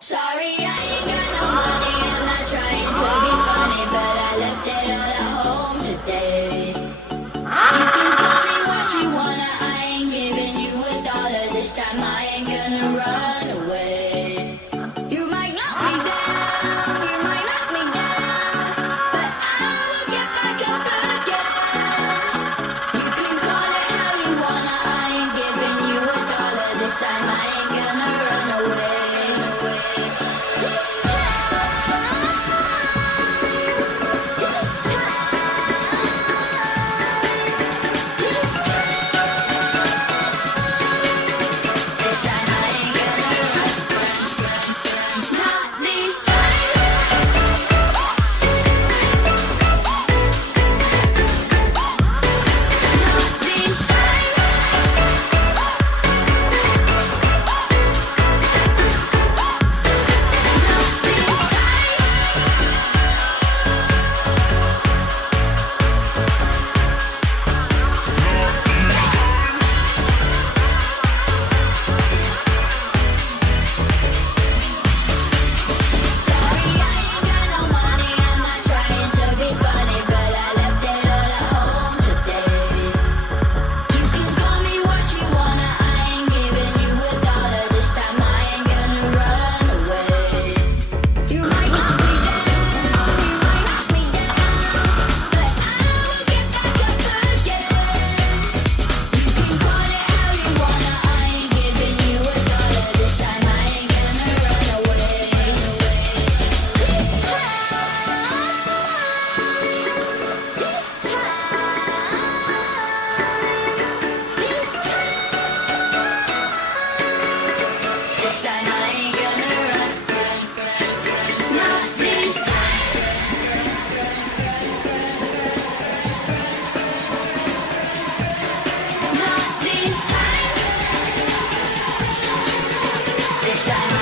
Sorry, I ain't got no money. I'm not trying to be funny, but I left it all at home today. You can call me what you wanna. I ain't giving you $1 this time. I ain't gonna run away. You might knock me down, you might knock me down, but I will get back up again. You can call it how you wanna. I ain't giving you $1 this time. I ain't gonna run away. This time I ain't gonna run. Not this time. Not this time. Not this time. Sorry, I ain't got no money. I'm not trying to be funny, but I left it all at home today. You can call me what you wanna. I ain't giving you $1 this time. I ain't gonna run away. You might knock me down, you might knock me down, but I will get back up again. You can call it how you wanna. I ain't giving you $1 this time. I ain't gonna run away. This time I ain't gonna run. Not this time. Not this time. This time